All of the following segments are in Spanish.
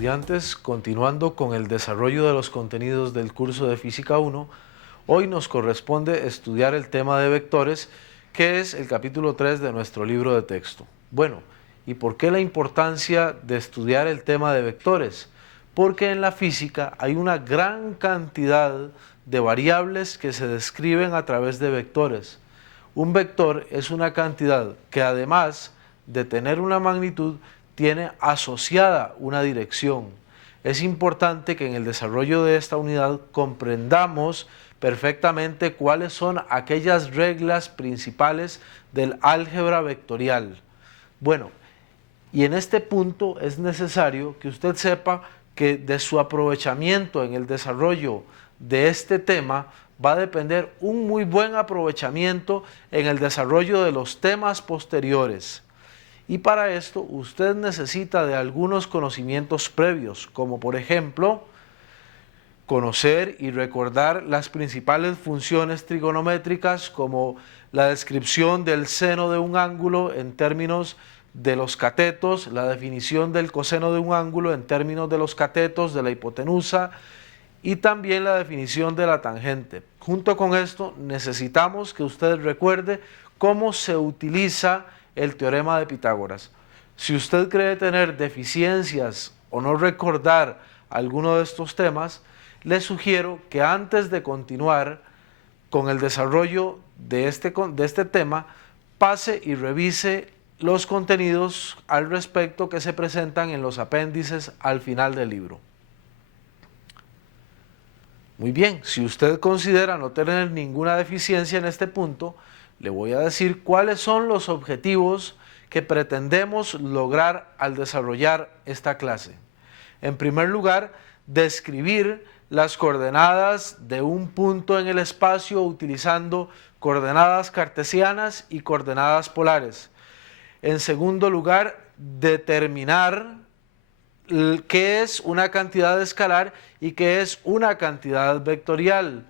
estudiantes, continuando con el desarrollo de los contenidos del curso de Física 1, hoy nos corresponde estudiar el tema de vectores, que es el capítulo 3 de nuestro libro de texto. Bueno, ¿y por qué la importancia de estudiar el tema de vectores? Porque en la física hay una gran cantidad de variables que se describen a través de vectores. Un vector es una cantidad que, además de tener una magnitud, tiene asociada una dirección. Es importante que en el desarrollo de esta unidad comprendamos perfectamente cuáles son aquellas reglas principales del álgebra vectorial. Bueno, y en este punto es necesario que usted sepa que de su aprovechamiento en el desarrollo de este tema va a depender un muy buen aprovechamiento en el desarrollo de los temas posteriores. Y para esto usted necesita de algunos conocimientos previos, como por ejemplo, conocer y recordar las principales funciones trigonométricas, como la descripción del seno de un ángulo en términos de los catetos, la definición del coseno de un ángulo en términos de los catetos, de la hipotenusa, y también la definición de la tangente. Junto con esto necesitamos que usted recuerde cómo se utiliza el teorema de Pitágoras. Si usted cree tener deficiencias o no recordar alguno de estos temas, le sugiero que antes de continuar con el desarrollo de este tema, pase y revise los contenidos al respecto que se presentan en los apéndices al final del libro. Muy bien, si usted considera no tener ninguna deficiencia en este punto, le voy a decir cuáles son los objetivos que pretendemos lograr al desarrollar esta clase. En primer lugar, describir las coordenadas de un punto en el espacio utilizando coordenadas cartesianas y coordenadas polares. En segundo lugar, determinar qué es una cantidad escalar y qué es una cantidad vectorial.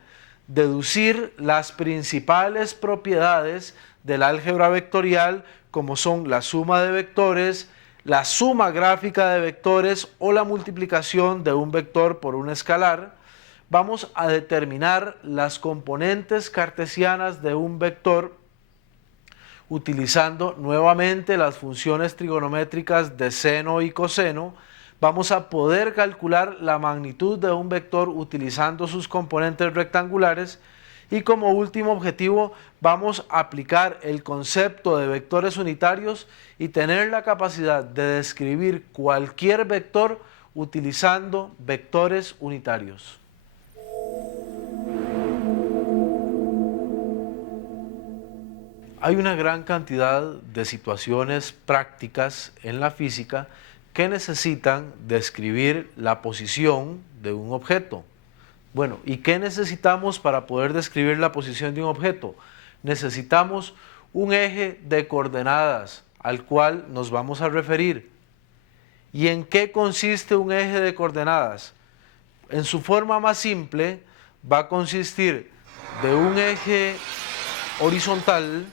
Deducir las principales propiedades del álgebra vectorial, como son la suma de vectores, la suma gráfica de vectores o la multiplicación de un vector por un escalar. Vamos a determinar las componentes cartesianas de un vector utilizando nuevamente las funciones trigonométricas de seno y coseno. Vamos a poder calcular la magnitud de un vector utilizando sus componentes rectangulares y como último objetivo vamos a aplicar el concepto de vectores unitarios y tener la capacidad de describir cualquier vector utilizando vectores unitarios. Hay una gran cantidad de situaciones prácticas en la física que necesitan describir la posición de un objeto. Bueno, ¿y qué necesitamos para poder describir la posición de un objeto? Necesitamos un eje de coordenadas al cual nos vamos a referir. ¿Y en qué consiste un eje de coordenadas? En su forma más simple va a consistir de un eje horizontal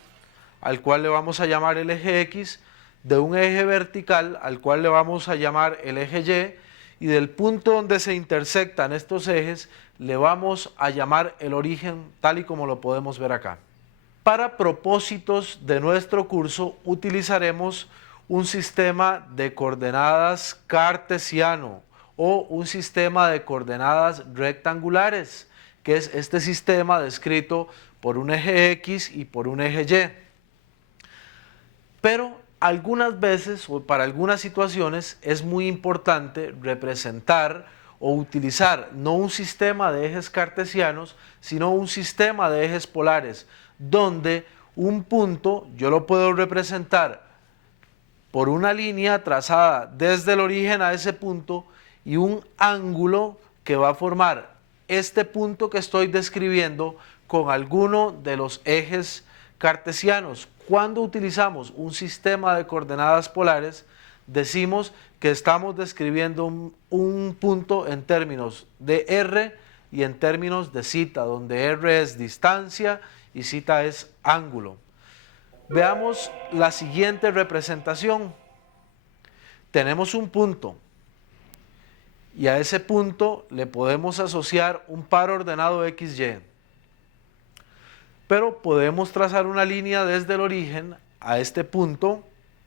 al cual le vamos a llamar el eje X, de un eje vertical al cual le vamos a llamar el eje Y, y del punto donde se intersectan estos ejes le vamos a llamar el origen, tal y como lo podemos ver acá. Para propósitos de nuestro curso utilizaremos un sistema de coordenadas cartesiano o un sistema de coordenadas rectangulares, que es este sistema descrito por un eje X y por un eje Y. Pero algunas veces o para algunas situaciones es muy importante representar o utilizar no un sistema de ejes cartesianos, sino un sistema de ejes polares, donde un punto yo lo puedo representar por una línea trazada desde el origen a ese punto y un ángulo que va a formar este punto que estoy describiendo con alguno de los ejes cartesianos. Cuando utilizamos un sistema de coordenadas polares, decimos que estamos describiendo un punto en términos de r y en términos de zeta, donde r es distancia y zeta es ángulo. Veamos la siguiente representación. Tenemos un punto y a ese punto le podemos asociar un par ordenado XY. Pero podemos trazar una línea desde el origen a este punto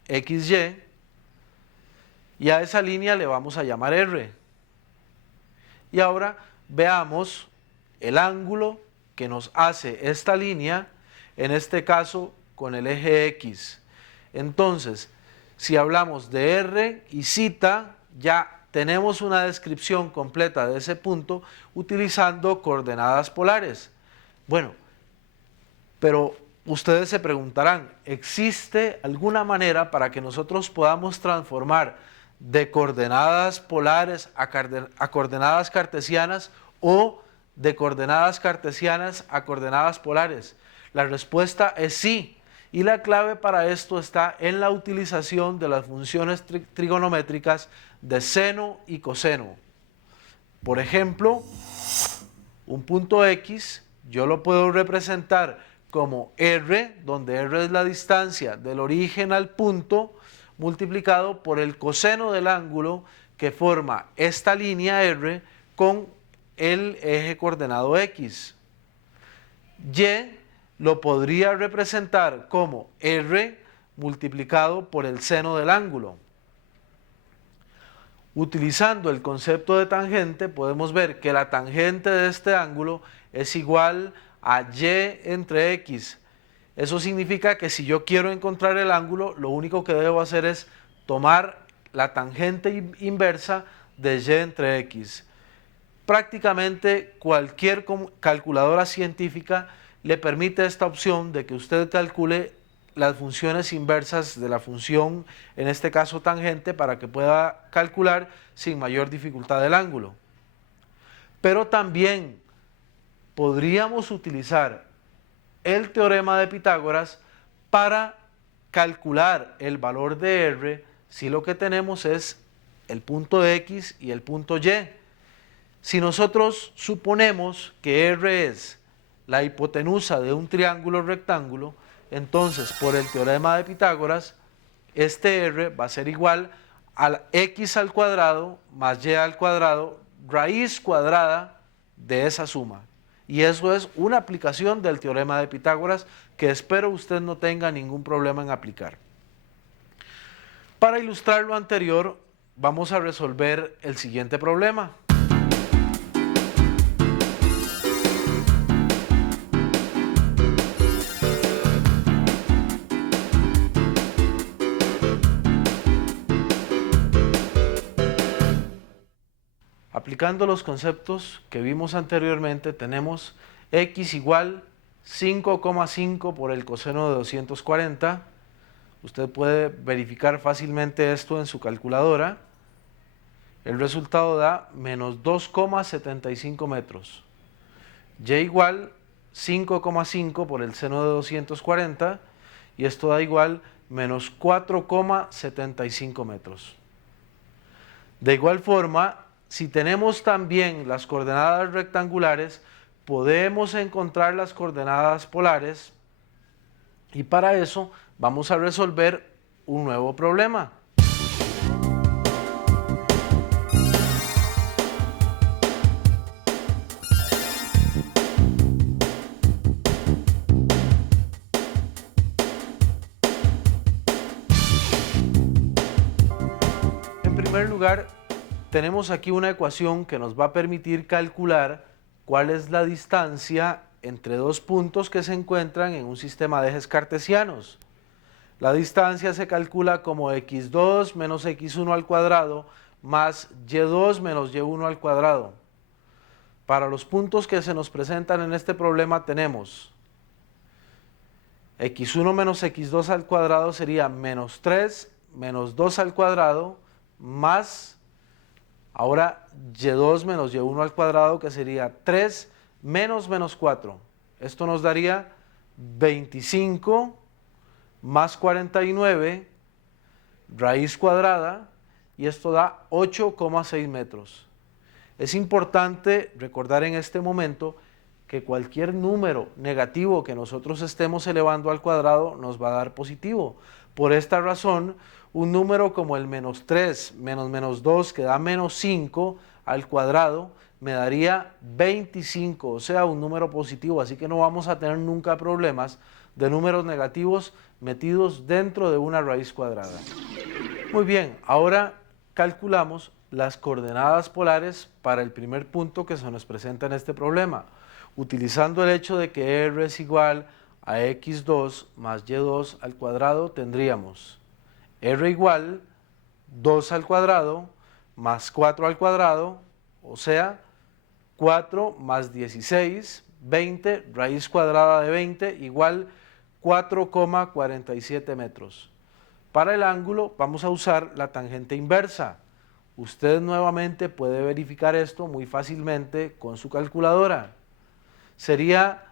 XY y a esa línea le vamos a llamar R. Y ahora veamos el ángulo que nos hace esta línea, en este caso con el eje X. Entonces, si hablamos de R y cita, ya tenemos una descripción completa de ese punto utilizando coordenadas polares. Bueno, pero ustedes se preguntarán, ¿existe alguna manera para que nosotros podamos transformar de coordenadas polares a coordenadas cartesianas o de coordenadas cartesianas a coordenadas polares? La respuesta es sí. Y la clave para esto está en la utilización de las funciones trigonométricas de seno y coseno. Por ejemplo, un punto X yo lo puedo representar como R, donde R es la distancia del origen al punto, multiplicado por el coseno del ángulo que forma esta línea R con el eje coordenado X. Y lo podría representar como R multiplicado por el seno del ángulo. Utilizando el concepto de tangente, podemos ver que la tangente de este ángulo es igual a Y entre X. Eso significa que si yo quiero encontrar el ángulo, lo único que debo hacer es tomar la tangente inversa de Y entre X. Prácticamente cualquier calculadora científica le permite esta opción de que usted calcule las funciones inversas de la función, en este caso tangente, para que pueda calcular sin mayor dificultad el ángulo. Pero también podríamos utilizar el teorema de Pitágoras para calcular el valor de R si lo que tenemos es el punto X y el punto Y. Si nosotros suponemos que R es la hipotenusa de un triángulo rectángulo, entonces por el teorema de Pitágoras, este R va a ser igual al X al cuadrado más Y al cuadrado, raíz cuadrada de esa suma. Y eso es una aplicación del teorema de Pitágoras que espero usted no tenga ningún problema en aplicar. Para ilustrar lo anterior, vamos a resolver el siguiente problema. Aplicando los conceptos que vimos anteriormente, tenemos X igual 5,5 por el coseno de 240. Usted puede verificar fácilmente esto en su calculadora. El resultado da menos 2,75 metros. Y igual 5,5 por el seno de 240 y esto da igual menos 4,75 metros. De igual forma, si tenemos también las coordenadas rectangulares, podemos encontrar las coordenadas polares y para eso vamos a resolver un nuevo problema. En primer lugar, tenemos aquí una ecuación que nos va a permitir calcular cuál es la distancia entre dos puntos que se encuentran en un sistema de ejes cartesianos. La distancia se calcula como x2 menos x1 al cuadrado más y2 menos y1 al cuadrado. Para los puntos que se nos presentan en este problema tenemos x1 menos x2 al cuadrado sería menos 3 menos 2 al cuadrado más ahora y2 menos y1 al cuadrado, que sería 3 menos 4. Esto nos daría 25 más 49 raíz cuadrada y esto da 8,6 metros. Es importante recordar en este momento que cualquier número negativo que nosotros estemos elevando al cuadrado nos va a dar positivo. Por esta razón, un número como el menos 3 menos 2 que da menos 5 al cuadrado me daría 25, o sea, un número positivo, así que no vamos a tener nunca problemas de números negativos metidos dentro de una raíz cuadrada. Muy bien, ahora calculamos las coordenadas polares para el primer punto que se nos presenta en este problema. Utilizando el hecho de que r es igual a x2 más y2 al cuadrado, tendríamos r igual 2 al cuadrado más 4 al cuadrado, o sea, 4 más 16, 20, raíz cuadrada de 20, igual 4,47 metros. Para el ángulo vamos a usar la tangente inversa. Usted nuevamente puede verificar esto muy fácilmente con su calculadora. Sería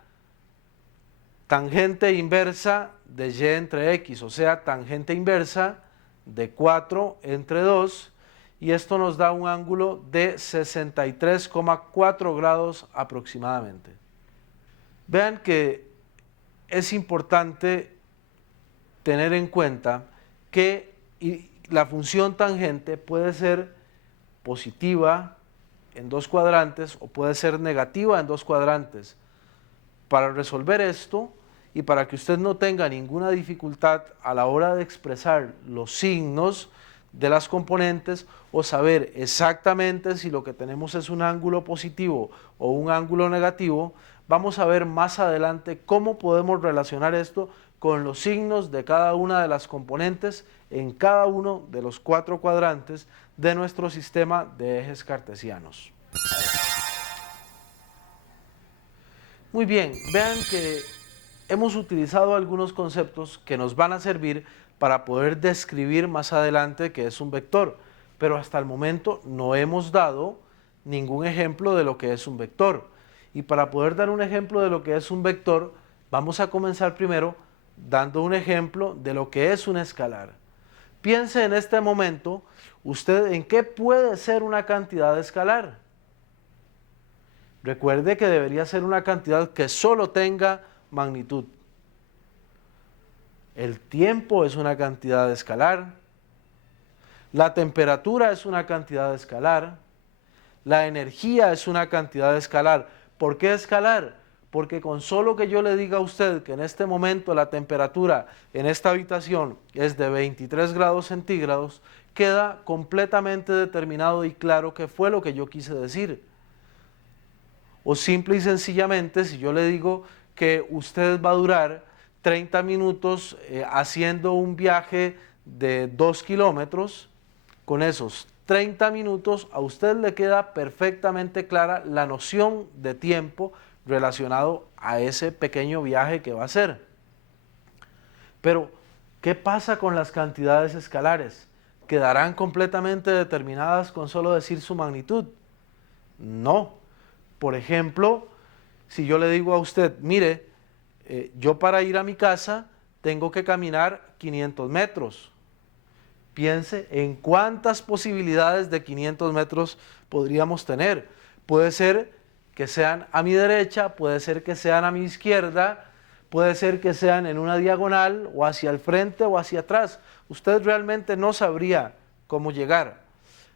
tangente inversa de y entre x, o sea, tangente inversa de 4 entre 2, y esto nos da un ángulo de 63,4 grados aproximadamente. Vean que es importante tener en cuenta que la función tangente puede ser positiva en dos cuadrantes o puede ser negativa en dos cuadrantes. Para resolver esto y para que usted no tenga ninguna dificultad a la hora de expresar los signos de las componentes o saber exactamente si lo que tenemos es un ángulo positivo o un ángulo negativo, vamos a ver más adelante cómo podemos relacionar esto con los signos de cada una de las componentes en cada uno de los 4 cuadrantes de nuestro sistema de ejes cartesianos. Muy bien, vean que hemos utilizado algunos conceptos que nos van a servir para poder describir más adelante qué es un vector, pero hasta el momento no hemos dado ningún ejemplo de lo que es un vector. Y para poder dar un ejemplo de lo que es un vector, vamos a comenzar primero dando un ejemplo de lo que es un escalar. Piense en este momento, usted en qué puede ser una cantidad escalar. Recuerde que debería ser una cantidad que solo tenga magnitud. El tiempo es una cantidad escalar. La temperatura es una cantidad escalar. La energía es una cantidad escalar. ¿Por qué escalar? Porque con solo que yo le diga a usted que en este momento la temperatura en esta habitación es de 23 grados centígrados, queda completamente determinado y claro qué fue lo que yo quise decir. O simple y sencillamente, si yo le digo que usted va a durar 30 minutos haciendo un viaje de 2 kilómetros, con esos 30 minutos a usted le queda perfectamente clara la noción de tiempo relacionado a ese pequeño viaje que va a hacer. Pero, ¿qué pasa con las cantidades escalares? ¿Quedarán completamente determinadas con solo decir su magnitud? No. Por ejemplo, si yo le digo a usted, mire, yo para ir a mi casa tengo que caminar 500 metros. Piense en cuántas posibilidades de 500 metros podríamos tener. Puede ser que sean a mi derecha, puede ser que sean a mi izquierda, puede ser que sean en una diagonal o hacia el frente o hacia atrás. Usted realmente no sabría cómo llegar.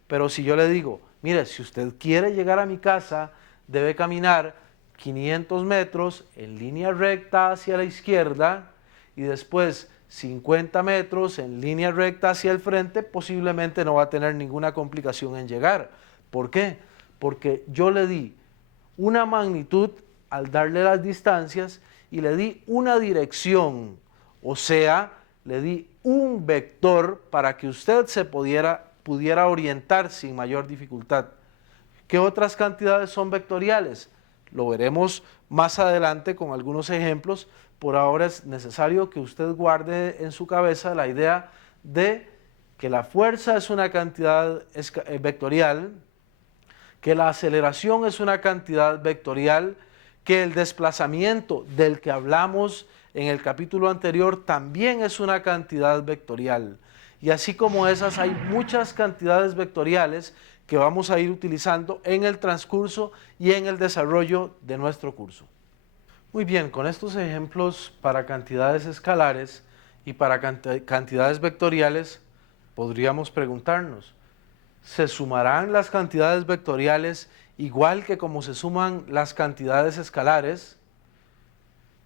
Pero si yo le digo, mire, si usted quiere llegar a mi casa, debe caminar 500 metros en línea recta hacia la izquierda y después 50 metros en línea recta hacia el frente, posiblemente no va a tener ninguna complicación en llegar. ¿Por qué? Porque yo le di una magnitud al darle las distancias y le di una dirección, o sea, le di un vector para que usted se pudiera orientar sin mayor dificultad. ¿Qué otras cantidades son vectoriales? Lo veremos más adelante con algunos ejemplos. Por ahora es necesario que usted guarde en su cabeza la idea de que la fuerza es una cantidad vectorial, que la aceleración es una cantidad vectorial, que el desplazamiento del que hablamos en el capítulo anterior también es una cantidad vectorial. Y así como esas, hay muchas cantidades vectoriales que vamos a ir utilizando en el transcurso y en el desarrollo de nuestro curso. Muy bien, con estos ejemplos para cantidades escalares y para cantidades vectoriales, podríamos preguntarnos, ¿Se sumarán las cantidades vectoriales igual que como se suman las cantidades escalares?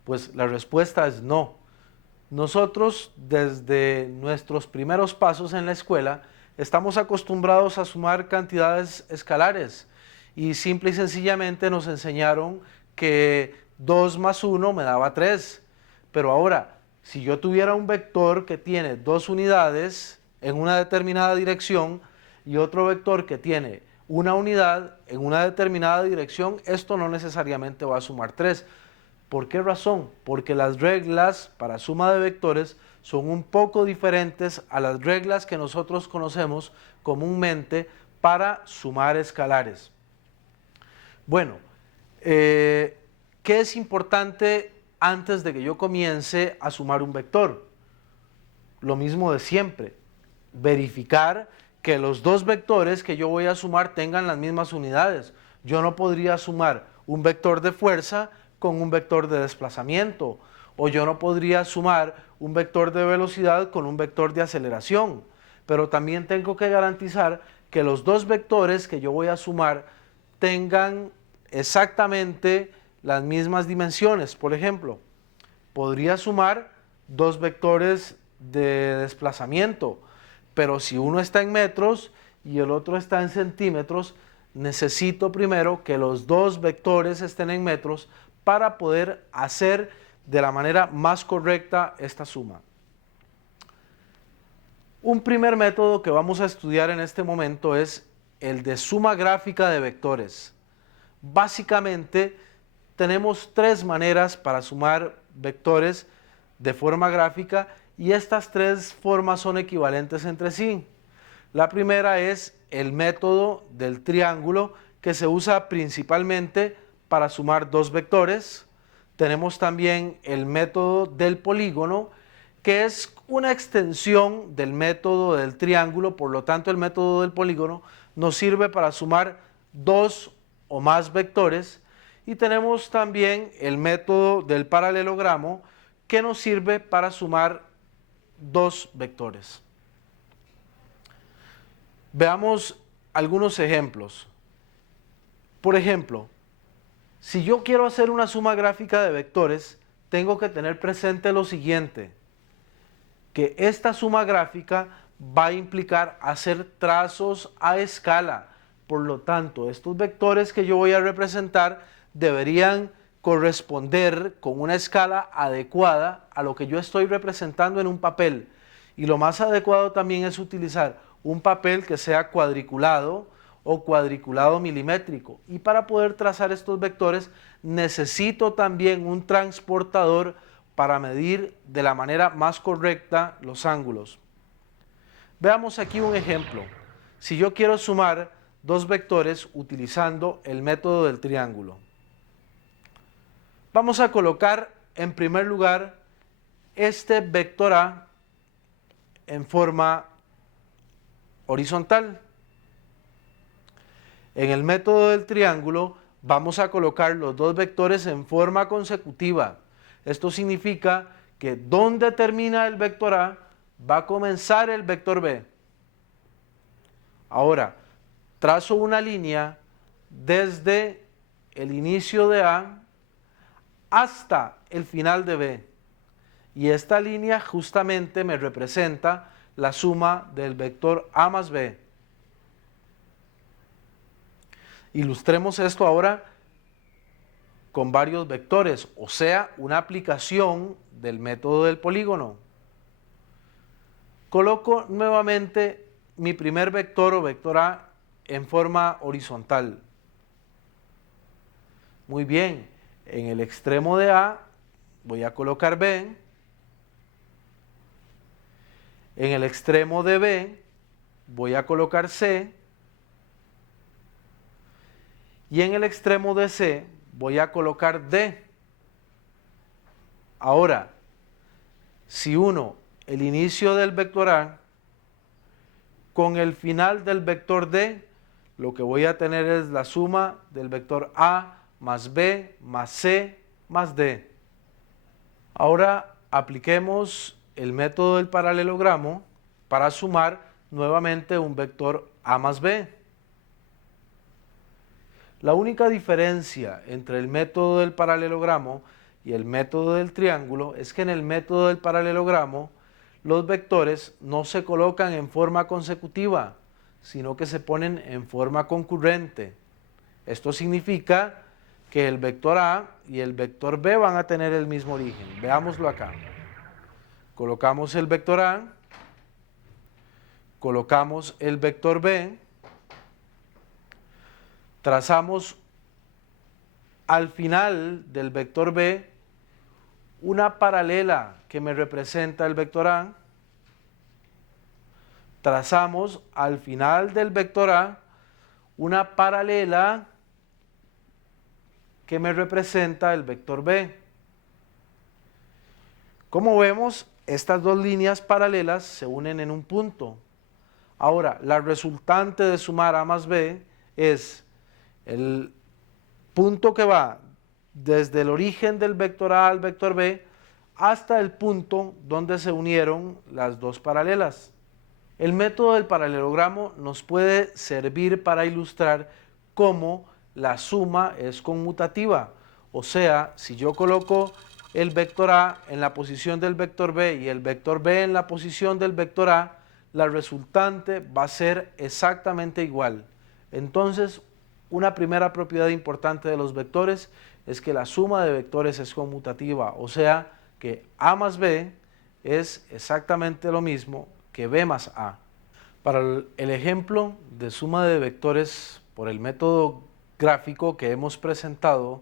Pues la respuesta es no. Nosotros, desde nuestros primeros pasos en la escuela, estamos acostumbrados a sumar cantidades escalares y simple y sencillamente nos enseñaron que 2 más 1 me daba 3. Pero ahora, si yo tuviera un vector que tiene 2 unidades en una determinada dirección y otro vector que tiene una unidad en una determinada dirección, esto no necesariamente va a sumar 3. ¿Por qué razón? Porque las reglas para suma de vectores son un poco diferentes a las reglas que nosotros conocemos comúnmente para sumar escalares. Bueno, ¿qué es importante antes de que yo comience a sumar un vector? Lo mismo de siempre, verificar que los dos vectores que yo voy a sumar tengan las mismas unidades. Yo no podría sumar un vector de fuerza con un vector de desplazamiento, o yo no podría sumar un vector de velocidad con un vector de aceleración, pero también tengo que garantizar que los dos vectores que yo voy a sumar tengan exactamente las mismas dimensiones. Por ejemplo, podría sumar dos vectores de desplazamiento, pero si uno está en metros y el otro está en centímetros, necesito primero que los dos vectores estén en metros para poder hacer de la manera más correcta esta suma. Un primer método que vamos a estudiar en este momento es el de suma gráfica de vectores. Básicamente tenemos tres maneras para sumar vectores de forma gráfica y estas tres formas son equivalentes entre sí. La primera es el método del triángulo, que se usa principalmente para sumar dos vectores. Tenemos también el método del polígono, que es una extensión del método del triángulo, por lo tanto el método del polígono nos sirve para sumar dos o más vectores. Y tenemos también el método del paralelogramo, que nos sirve para sumar dos vectores. Veamos algunos ejemplos. Por ejemplo, si yo quiero hacer una suma gráfica de vectores, tengo que tener presente lo siguiente, que esta suma gráfica va a implicar hacer trazos a escala. Por lo tanto, estos vectores que yo voy a representar deberían corresponder con una escala adecuada a lo que yo estoy representando en un papel. Y lo más adecuado también es utilizar un papel que sea cuadriculado o cuadriculado milimétrico. Y para poder trazar estos vectores necesito también un transportador para medir de la manera más correcta los ángulos. Veamos aquí un ejemplo. Si yo quiero sumar dos vectores utilizando el método del triángulo, vamos a colocar en primer lugar este vector A en forma horizontal. En el método del triángulo vamos a colocar los dos vectores en forma consecutiva. Esto significa que donde termina el vector A va a comenzar el vector B. Ahora, trazo una línea desde el inicio de A hasta el final de B. Y esta línea justamente me representa la suma del vector A más B. Ilustremos esto ahora con varios vectores, o sea, una aplicación del método del polígono. Coloco nuevamente mi primer vector o vector A en forma horizontal. Muy bien, en el extremo de A voy a colocar B. En el extremo de B voy a colocar C. Y en el extremo de C voy a colocar D. Ahora, si uno el inicio del vector A con el final del vector D, lo que voy a tener es la suma del vector A más B más C más D. Ahora apliquemos el método del paralelogramo para sumar nuevamente un vector A más B. La única diferencia entre el método del paralelogramo y el método del triángulo es que en el método del paralelogramo los vectores no se colocan en forma consecutiva, sino que se ponen en forma concurrente. Esto significa que el vector A y el vector B van a tener el mismo origen. Veámoslo acá. Colocamos el vector A, colocamos el vector B, trazamos al final del vector B una paralela que me representa el vector A, trazamos al final del vector A una paralela que me representa el vector B. Como vemos, estas dos líneas paralelas se unen en un punto. Ahora, la resultante de sumar A más B es el punto que va desde el origen del vector A al vector B hasta el punto donde se unieron las dos paralelas. El método del paralelogramo nos puede servir para ilustrar cómo la suma es conmutativa. O sea, si yo coloco el vector A en la posición del vector B y el vector B en la posición del vector A, la resultante va a ser exactamente igual. Entonces, una primera propiedad importante de los vectores es que la suma de vectores es conmutativa, o sea que A más B es exactamente lo mismo que B más A. Para el ejemplo de suma de vectores por el método gráfico que hemos presentado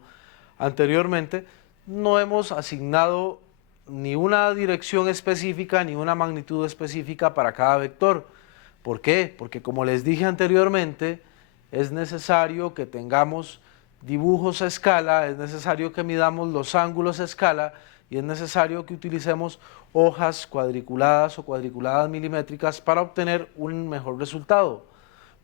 anteriormente, no hemos asignado ni una dirección específica ni una magnitud específica para cada vector. ¿Por qué? Porque como les dije anteriormente, es necesario que tengamos dibujos a escala, es necesario que midamos los ángulos a escala y es necesario que utilicemos hojas cuadriculadas o cuadriculadas milimétricas para obtener un mejor resultado.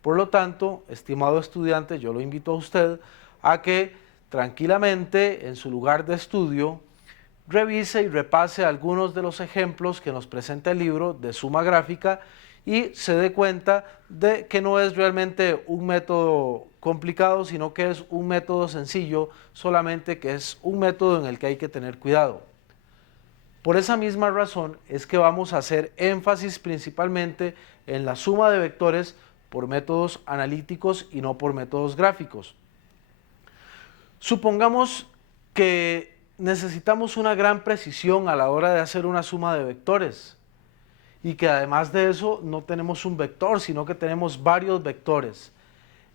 Por lo tanto, estimado estudiante, yo lo invito a usted a que tranquilamente en su lugar de estudio revise y repase algunos de los ejemplos que nos presenta el libro de suma gráfica y se dé cuenta de que no es realmente un método complicado, sino que es un método sencillo, solamente que es un método en el que hay que tener cuidado. Por esa misma razón es que vamos a hacer énfasis principalmente en la suma de vectores por métodos analíticos y no por métodos gráficos. Supongamos que necesitamos una gran precisión a la hora de hacer una suma de vectores y que además de eso no tenemos un vector, sino que tenemos varios vectores.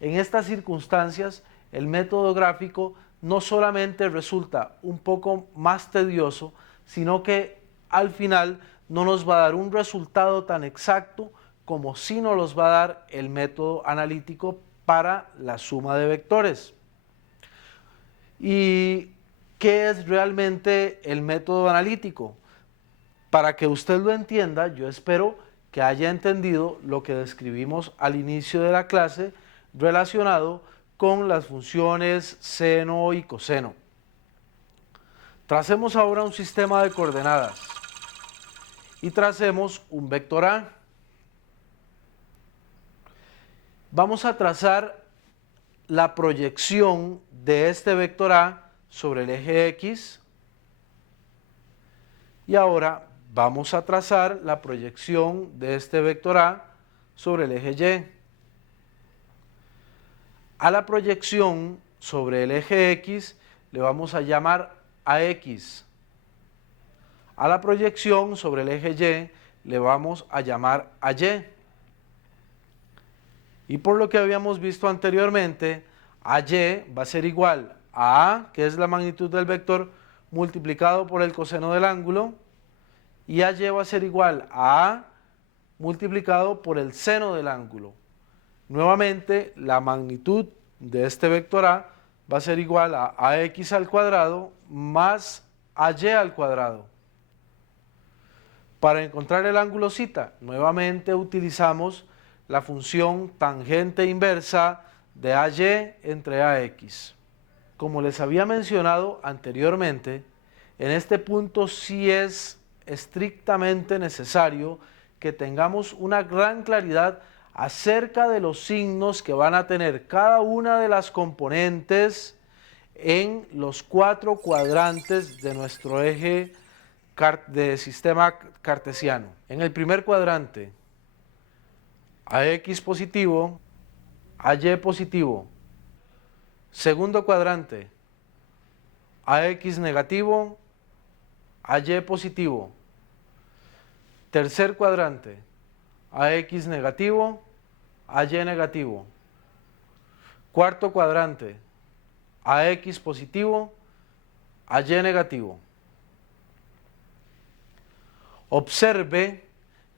En estas circunstancias, el método gráfico no solamente resulta un poco más tedioso, sino que al final no nos va a dar un resultado tan exacto como sí nos los va a dar el método analítico para la suma de vectores. ¿Y qué es realmente el método analítico? Para que usted lo entienda, yo espero que haya entendido lo que describimos al inicio de la clase relacionado con las funciones seno y coseno. Tracemos ahora un sistema de coordenadas y tracemos un vector A. Vamos a trazar la proyección de este vector A sobre el eje X y ahora vamos a trazar la proyección de este vector A sobre el eje Y. A la proyección sobre el eje X le vamos a llamar AX. A la proyección sobre el eje Y le vamos a llamar AY. Y por lo que habíamos visto anteriormente, AY va a ser igual a A, que es la magnitud del vector, multiplicado por el coseno del ángulo, y AY va a ser igual a A multiplicado por el seno del ángulo. Nuevamente, la magnitud de este vector A va a ser igual a AX al cuadrado más AY al cuadrado. Para encontrar el ángulo θ, nuevamente utilizamos la función tangente inversa de AY entre AX. Como les había mencionado anteriormente, en este punto sí es estrictamente necesario que tengamos una gran claridad acerca de los signos que van a tener cada una de las componentes en los 4 cuadrantes de nuestro eje de sistema cartesiano. En el primer cuadrante, AX positivo, AY positivo. Segundo cuadrante, AX negativo, AY positivo. Tercer cuadrante, AX negativo, AY negativo. Cuarto cuadrante, AX positivo, AY negativo. Observe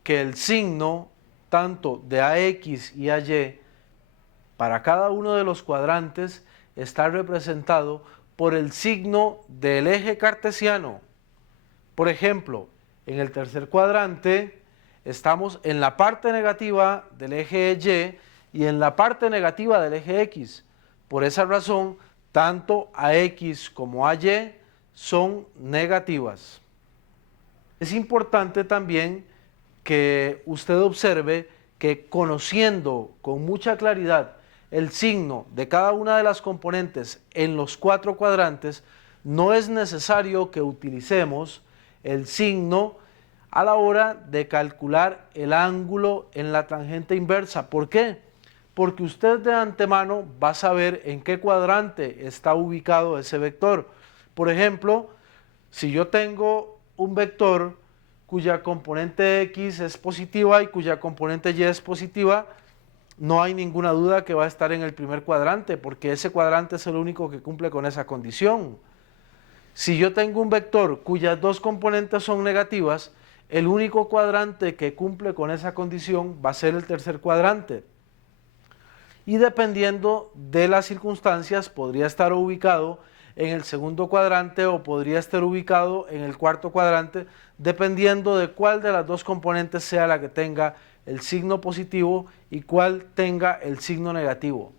que el signo tanto de AX y AY para cada uno de los cuadrantes está representado por el signo del eje cartesiano. Por ejemplo, en el tercer cuadrante estamos en la parte negativa del eje Y y en la parte negativa del eje X. Por esa razón, tanto AX como AY son negativas. Es importante también que usted observe que conociendo con mucha claridad el signo de cada una de las componentes en los 4 cuadrantes, no es necesario que utilicemos el signo a la hora de calcular el ángulo en la tangente inversa. ¿Por qué? Porque usted de antemano va a saber en qué cuadrante está ubicado ese vector. Por ejemplo, si yo tengo un vector cuya componente X es positiva y cuya componente Y es positiva, no hay ninguna duda que va a estar en el primer cuadrante, porque ese cuadrante es el único que cumple con esa condición. Si yo tengo un vector cuyas dos componentes son negativas, el único cuadrante que cumple con esa condición va a ser el tercer cuadrante. Y dependiendo de las circunstancias, podría estar ubicado en el segundo cuadrante o podría estar ubicado en el cuarto cuadrante, dependiendo de cuál de las dos componentes sea la que tenga el signo positivo y cuál tenga el signo negativo.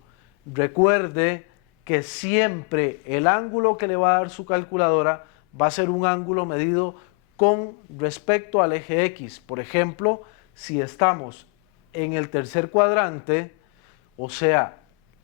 Recuerde que siempre el ángulo que le va a dar su calculadora va a ser un ángulo medido con respecto al eje X. Por ejemplo, si estamos en el tercer cuadrante, o sea,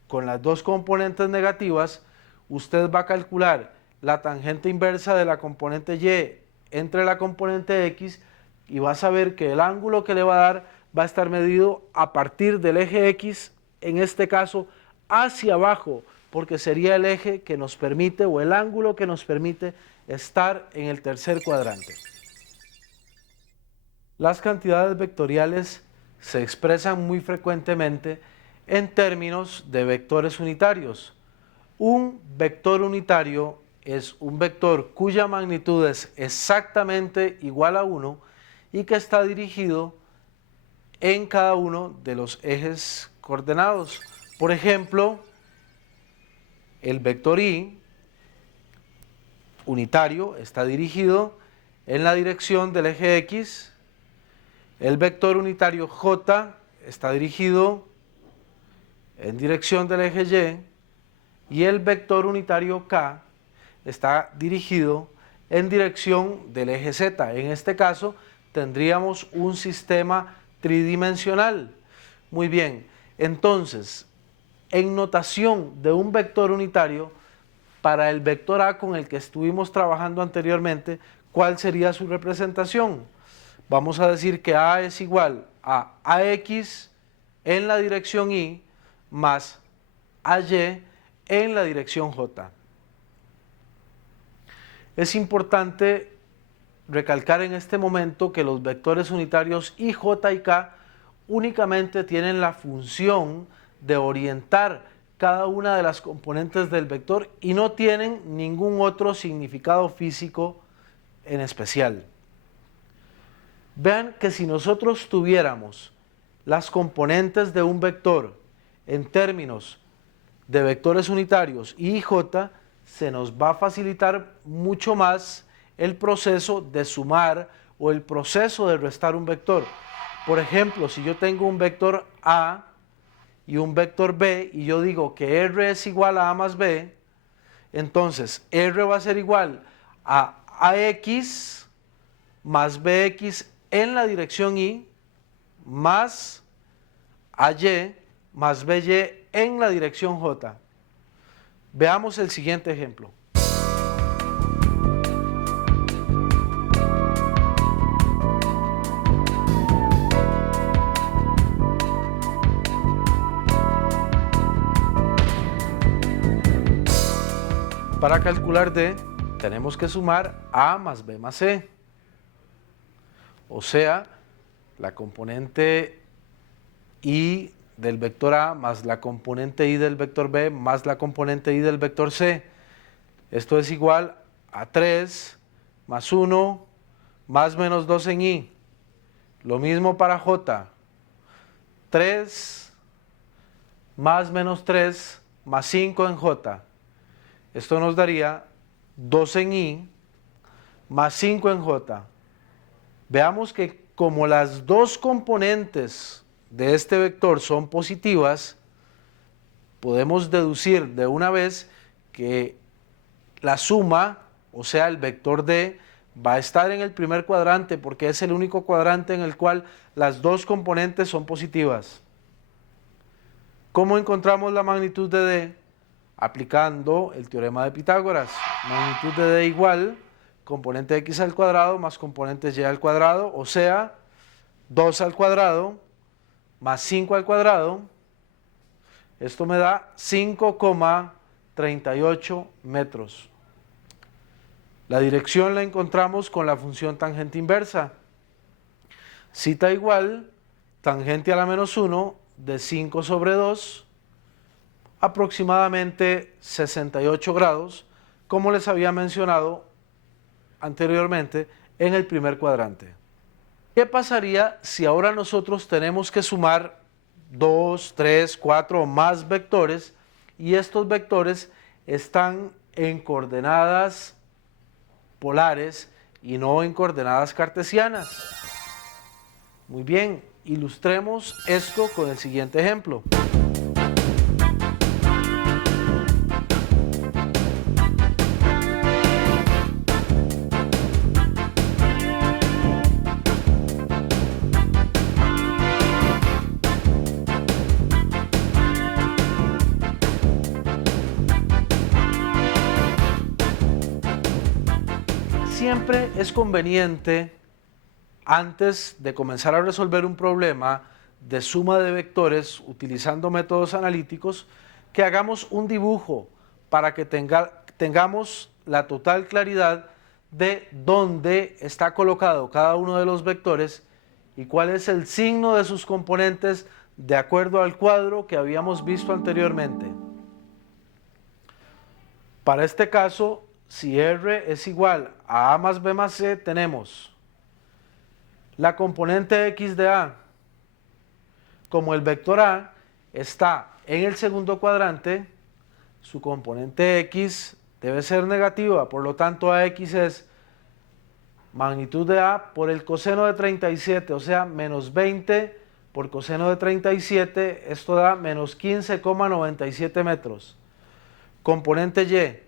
con las dos componentes negativas, usted va a calcular la tangente inversa de la componente Y entre la componente X y va a saber que el ángulo que le va a dar va a estar medido a partir del eje X, en este caso hacia abajo, porque sería el eje que nos permite o el ángulo que nos permite estar en el tercer cuadrante. Las cantidades vectoriales se expresan muy frecuentemente en términos de vectores unitarios. Un vector unitario es un vector cuya magnitud es exactamente igual a 1 y que está dirigido en cada uno de los ejes coordenados. Por ejemplo, el vector Y unitario está dirigido en la dirección del eje X, el vector unitario J está dirigido en dirección del eje Y y el vector unitario K está dirigido en dirección del eje Z. En este caso tendríamos un sistema tridimensional. Muy bien, entonces, en notación de un vector unitario, para el vector A con el que estuvimos trabajando anteriormente, ¿cuál sería su representación? Vamos a decir que A es igual a AX en la dirección Y más AY en la dirección J. Es importante recalcar en este momento que los vectores unitarios I, J y K únicamente tienen la función de orientar cada una de las componentes del vector y no tienen ningún otro significado físico en especial. Vean que si nosotros tuviéramos las componentes de un vector en términos de vectores unitarios I y J, se nos va a facilitar mucho más el proceso de sumar o el proceso de restar un vector. Por ejemplo, si yo tengo un vector A y un vector B y yo digo que R es igual a A más B, entonces R va a ser igual a AX más BX en la dirección Y más AY más BY en la dirección J. Veamos el siguiente ejemplo. Para calcular D, tenemos que sumar A más B más C. O sea, la componente Y del vector A más la componente Y del vector B más la componente Y del vector C. Esto es igual a 3 más 1 más menos 2 en Y. Lo mismo para J. 3 más menos 3 más 5 en J. Esto nos daría 2 en Y más 5 en J. Veamos que como las dos componentes de este vector son positivas, podemos deducir de una vez que la suma, o sea el vector D, va a estar en el primer cuadrante porque es el único cuadrante en el cual las dos componentes son positivas. ¿Cómo encontramos la magnitud de D? Aplicando el teorema de Pitágoras. Magnitud de D igual componente de x al cuadrado más componente y al cuadrado, o sea, 2 al cuadrado más 5 al cuadrado. Esto me da 5,38 metros. La dirección la encontramos con la función tangente inversa. Cita igual tangente a la menos 1 de 5 sobre 2, aproximadamente 68 grados, como les había mencionado anteriormente en el primer cuadrante. ¿Qué pasaría si ahora nosotros tenemos que sumar 2, 3, 4 o más vectores y estos vectores están en coordenadas polares y no en coordenadas cartesianas? Muy bien, ilustremos esto con el siguiente ejemplo. Siempre es conveniente, antes de comenzar a resolver un problema de suma de vectores utilizando métodos analíticos, que hagamos un dibujo para que tengamos la total claridad de dónde está colocado cada uno de los vectores y cuál es el signo de sus componentes de acuerdo al cuadro que habíamos visto anteriormente. Para este caso, si R es igual a A más B más C, tenemos la componente X de A. Como el vector A está en el segundo cuadrante, su componente X debe ser negativa, por lo tanto AX es magnitud de A por el coseno de 37, o sea, menos 20 por coseno de 37, esto da menos 15,97 metros. Componente Y.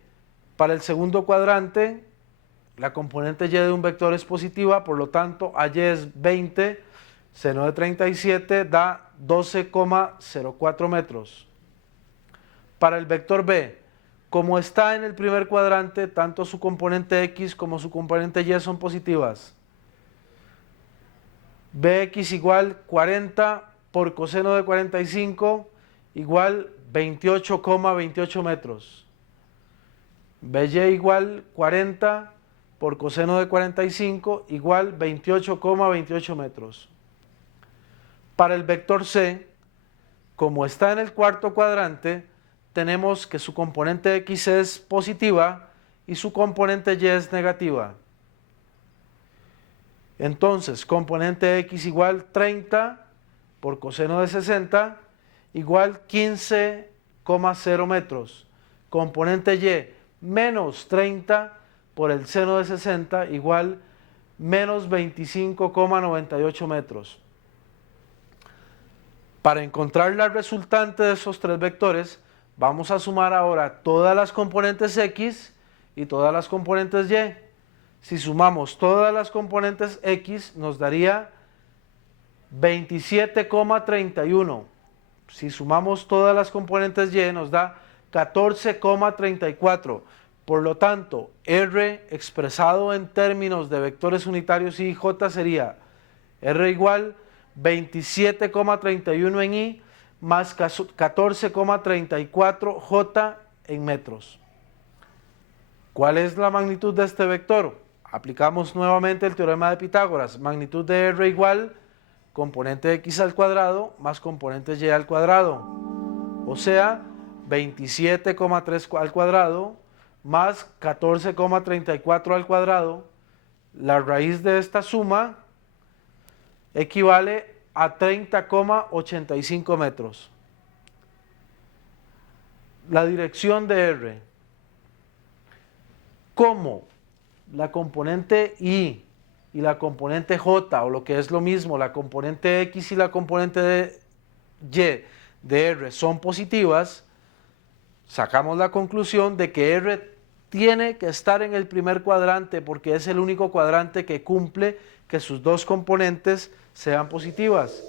Para el segundo cuadrante, la componente Y de un vector es positiva, por lo tanto, AY es 20, seno de 37 da 12,04 metros. Para el vector B, como está en el primer cuadrante, tanto su componente X como su componente Y son positivas. Bx igual 40 por coseno de 45 igual 28,28 metros. By igual 40 por coseno de 45 igual 28,28 metros. Para el vector C, como está en el cuarto cuadrante, tenemos que su componente X es positiva y su componente Y es negativa. Entonces, componente X igual 30 por coseno de 60 igual 15,0 metros. Componente Y menos 30 por el seno de 60 igual menos 25,98 metros. Para encontrar la resultante de esos tres vectores, vamos a sumar ahora todas las componentes X y todas las componentes Y. Si sumamos todas las componentes X, nos daría 27,31. Si sumamos todas las componentes y nos da 14,34. Por lo tanto, R expresado en términos de vectores unitarios y J sería R igual 27,31 en I más 14,34 J en metros. ¿Cuál es la magnitud de este vector? Aplicamos nuevamente el teorema de Pitágoras. Magnitud de R igual componente de X al cuadrado más componente Y al cuadrado. O sea, 27,3 al cuadrado más 14,34 al cuadrado. La raíz de esta suma equivale a 30,85 metros. La dirección de R. Como la componente I y la componente J, o lo que es lo mismo, la componente X y la componente de Y de R son positivas, sacamos la conclusión de que R tiene que estar en el primer cuadrante porque es el único cuadrante que cumple que sus dos componentes sean positivas.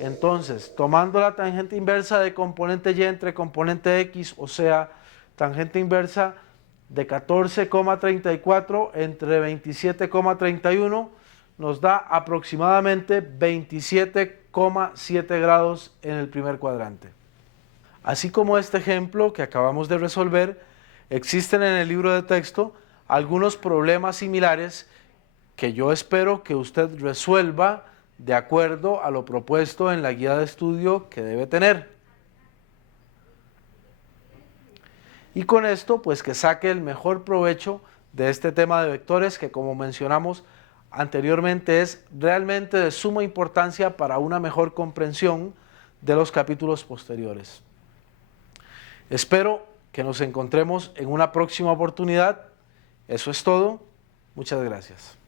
Entonces, tomando la tangente inversa de componente Y entre componente X, o sea, tangente inversa de 14,34 entre 27,31, nos da aproximadamente 27,7 grados en el primer cuadrante. Así como este ejemplo que acabamos de resolver, existen en el libro de texto algunos problemas similares que yo espero que usted resuelva de acuerdo a lo propuesto en la guía de estudio que debe tener. Y con esto, pues que saque el mejor provecho de este tema de vectores que, como mencionamos anteriormente, es realmente de suma importancia para una mejor comprensión de los capítulos posteriores. Espero que nos encontremos en una próxima oportunidad. Eso es todo. Muchas gracias.